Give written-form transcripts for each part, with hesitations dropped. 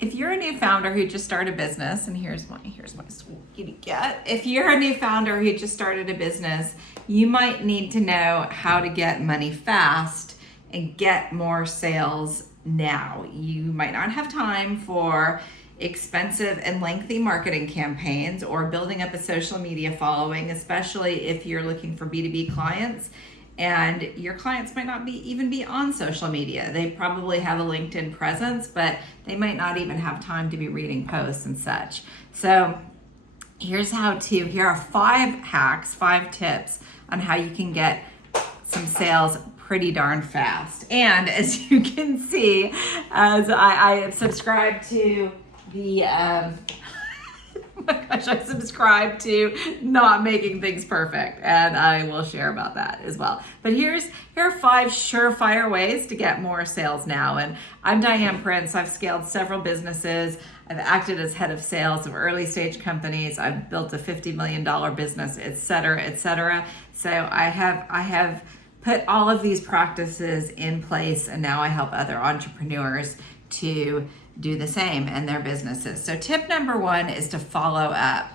if you're a new founder who just started a business, and here's my sweet get. If you're a new founder who just started a business, you might need to know how to get money fast and get more sales now. You might not have time for expensive and lengthy marketing campaigns or building up a social media following, especially if you're looking for B2B clients. And your clients might not even be on social media. They probably have a LinkedIn presence, but they might not even have time to be reading posts and such. So here are 5 hacks, 5 tips on how you can get some sales pretty darn fast. And as you can see, as I have subscribed to the oh my gosh, I subscribe to not making things perfect, and I will share about that as well. But here are 5 surefire ways to get more sales now. And I'm Diane Prince. I've scaled several businesses. I've acted as head of sales of early stage companies. I've built a $50 million business, et cetera, et cetera. So I have put all of these practices in place, and now I help other entrepreneurs to do the same in their businesses. So tip number 1 is to follow up.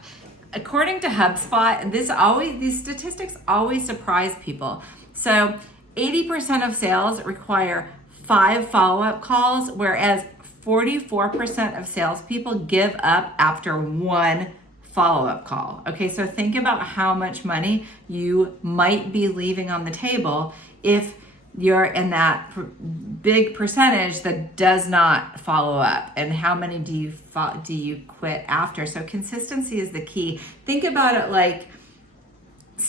According to HubSpot, these statistics always surprise people. So 80% of sales require 5 follow-up calls, whereas 44% of salespeople give up after 1 follow-up call. Okay, so think about how much money you might be leaving on the table if you're in that big percentage that does not follow up, and how many do you quit after? So consistency is the key. Think about it like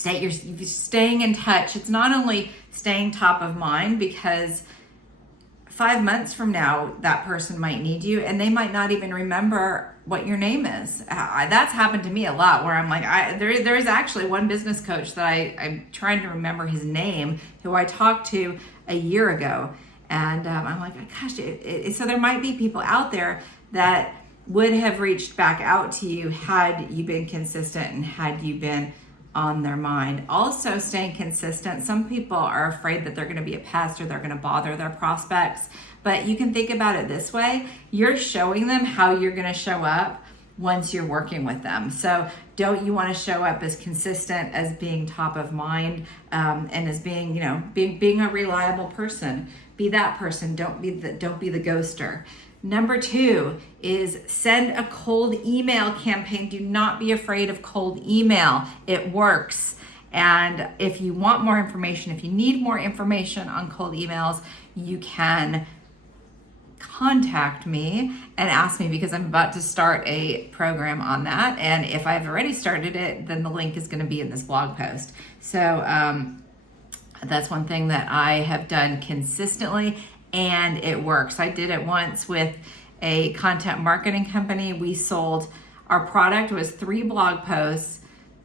you're staying in touch. It's not only staying top of mind, because 5 months from now, that person might need you and they might not even remember what your name is. That's happened to me a lot, where I'm like, there's actually one business coach that I'm trying to remember his name, who I talked to a year ago. And I'm like, gosh, so there might be people out there that would have reached back out to you had you been consistent and had you been on their mind. Also, staying consistent. Some people are afraid that they're going to be a pest or they're going to bother their prospects, but you can think about it this way. You're showing them how you're going to show up once you're working with them. So don't you want to show up as consistent, as being top of mind, and as being, being a reliable person. Be that person. Don't be the ghoster. Number 2 is send a cold email campaign. Do not be afraid of cold email. It works. And if you want more information, if you need more information on cold emails, you can contact me and ask me, because I'm about to start a program on that. And if I've already started it, then the link is going to be in this blog post. So that's one thing that I have done consistently, and it works. I did it once with a content marketing company. We sold, our product was 3 blog posts,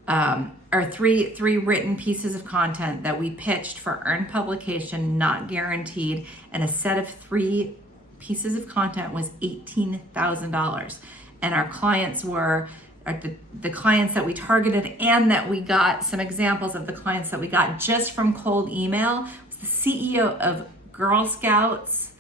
or three written pieces of content that we pitched for earned publication, not guaranteed, and a set of 3 pieces of content was $18,000. And our clients were the clients that we targeted, and that we got some examples of the clients that we got just from cold email. Was the CEO of Girl Scouts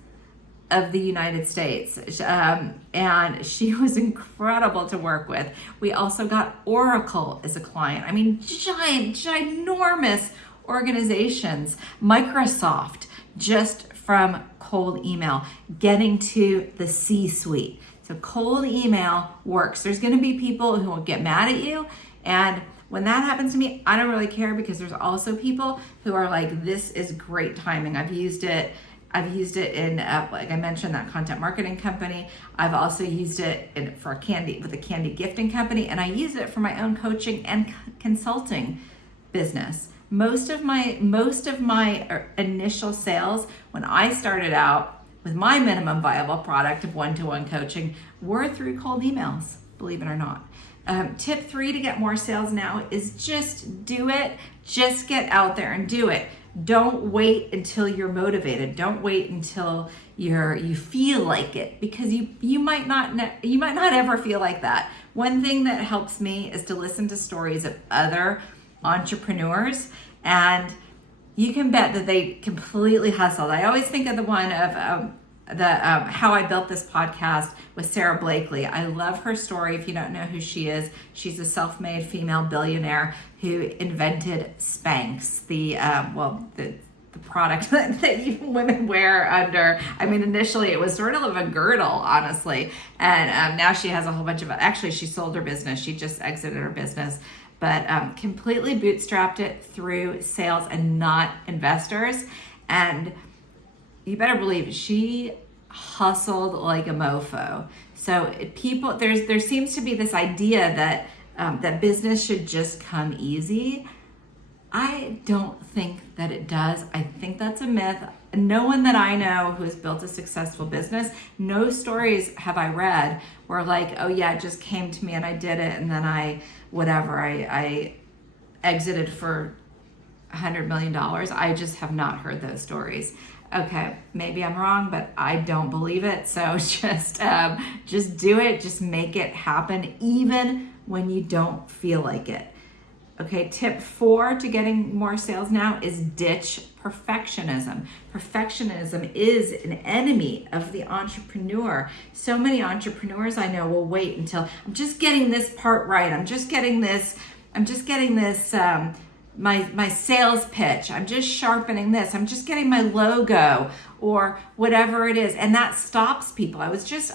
of the United States, and she was incredible to work with. We also got Oracle as a client. I mean, ginormous organizations. Microsoft, just from cold email, getting to the C-suite. So cold email works. There's going to be people who will get mad at you, and when that happens to me, I don't really care, because there's also people who are like, this is great timing. I've used it in, like I mentioned, that content marketing company. I've also used it with a candy gifting company, and I use it for my own coaching and consulting business. Most of my initial sales, when I started out with my minimum viable product of one-to-one coaching, were through cold emails, believe it or not. Tip 3 to get more sales now is just do it. Just get out there and do it. Don't wait until you're motivated. Don't wait until you feel like it, because you might not ever feel like that. One thing that helps me is to listen to stories of other entrepreneurs, and you can bet that they completely hustled. I always think of the one of How I Built This podcast with Sarah Blakely. I love her story. If you don't know who she is, she's a self-made female billionaire who invented Spanx, the product that women wear under. I mean, initially it was sort of a girdle, honestly, and now she has a whole bunch of. Actually, she sold her business. She just exited her business, but completely bootstrapped it through sales and not investors. And you better believe she hustled like a mofo. So there seems to be this idea that that business should just come easy. I don't think that it does. I think that's a myth. No one that I know who has built a successful business, no stories have I read where like, oh yeah, it just came to me and I did it, and then I exited for $100 million. I just have not heard those stories. Okay, maybe I'm wrong, but I don't believe it. So just do it. Just make it happen, even when you don't feel like it. Okay, tip 4 to getting more sales now is ditch perfectionism. Perfectionism is an enemy of the entrepreneur. So many entrepreneurs I know will wait until I'm just getting this part right. I'm just getting this my sales pitch. I'm just sharpening this. I'm just getting my logo or whatever it is. And that stops people. I was just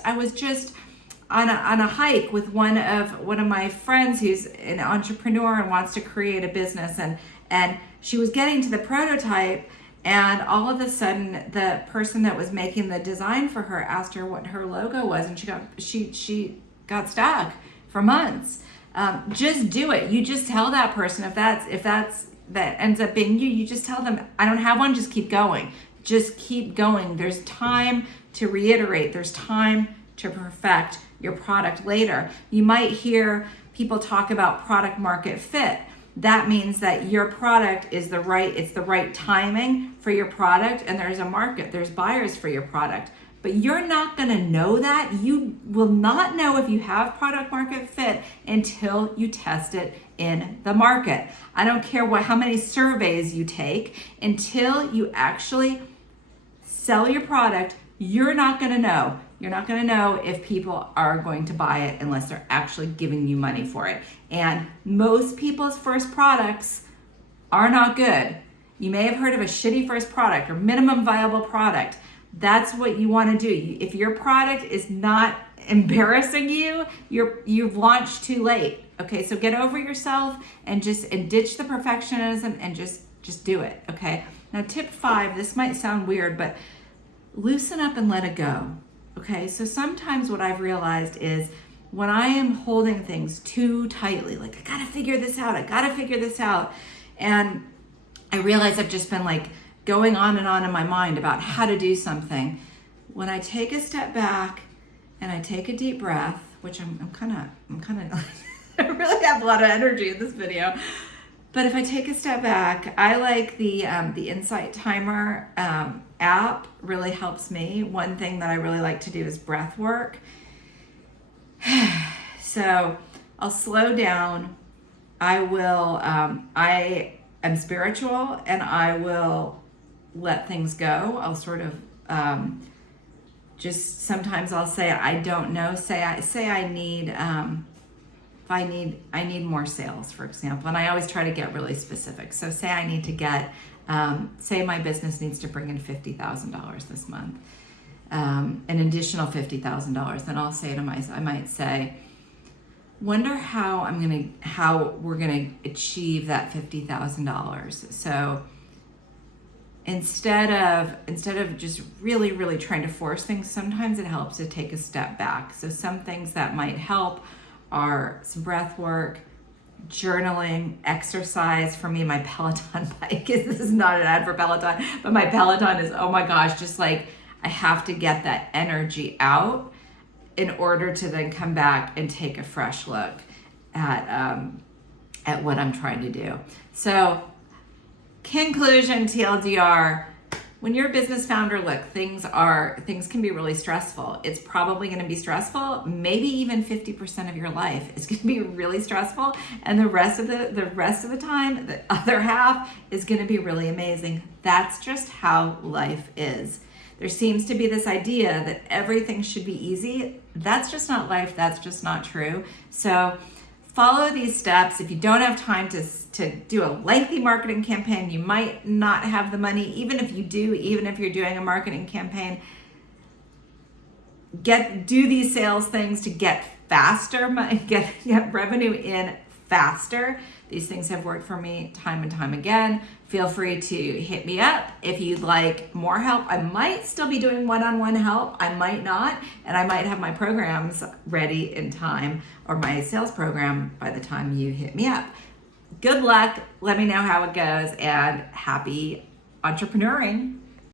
on a hike with one of my friends who's an entrepreneur and wants to create a business, and she was getting to the prototype, and all of a sudden the person that was making the design for her asked her what her logo was, and she got stuck for months. Just do it. You just tell that person if that ends up being you. You just tell them, I don't have one. Just keep going. Just keep going. There's time to reiterate. There's time to perfect your product later. You might hear people talk about product market fit. That means that your product is the right timing for your product, and there's a market, there's buyers for your product. But you're not going to know that. You will not know if you have product market fit until you test it in the market. I don't care how many surveys you take, until you actually sell your product, you're not going to know. You're not going to know if people are going to buy it unless they're actually giving you money for it. And most people's first products are not good. You may have heard of a shitty first product or minimum viable product. That's what you want to do. If your product is not embarrassing you, you've launched too late. Okay, so get over yourself and ditch the perfectionism and just do it. Okay. Now, tip 5. This might sound weird, but loosen up and let it go. Okay, so sometimes what I've realized is when I am holding things too tightly, like I gotta figure this out, and I realize I've just been like going on and on in my mind about how to do something. When I take a step back and I take a deep breath, which I'm kind of I really have a lot of energy in this video. But if I take a step back, I like the Insight Timer app. Really helps me. One thing that I really like to do is breath work. So I'll slow down. I am spiritual, and I will let things go. I'll sort of just sometimes I'll say I don't know. I need more sales, for example, and I always try to get really specific. So say I need to get, say my business needs to bring in $50,000 this month, an additional $50,000. Then I'll say I might say, wonder how we're gonna achieve that $50,000. So instead of just really, really trying to force things, sometimes it helps to take a step back. So some things that might help are some breath work, journaling, exercise. For me, my Peloton bike this is not an ad for Peloton, but my Peloton is, oh my gosh, just like I have to get that energy out in order to then come back and take a fresh look at what I'm trying to do. So conclusion, TLDR, when you're a business founder, look, things can be really stressful. It's probably going to be stressful. Maybe even 50% of your life is going to be really stressful, and the rest of the time, the other half is going to be really amazing. That's just how life is. There seems to be this idea that everything should be easy. That's just not life. That's just not true. So follow these steps. If you don't have time to do a lengthy marketing campaign, you might not have the money. Even if you do, even if you're doing a marketing campaign, do these sales things to get faster, get revenue in faster. These things have worked for me time and time again. Feel free to hit me up if you'd like more help. I might still be doing one-on-one help. I might not, and I might have my programs ready in time, or my sales program by the time you hit me up. Good luck. Let me know how it goes, and happy entrepreneuring.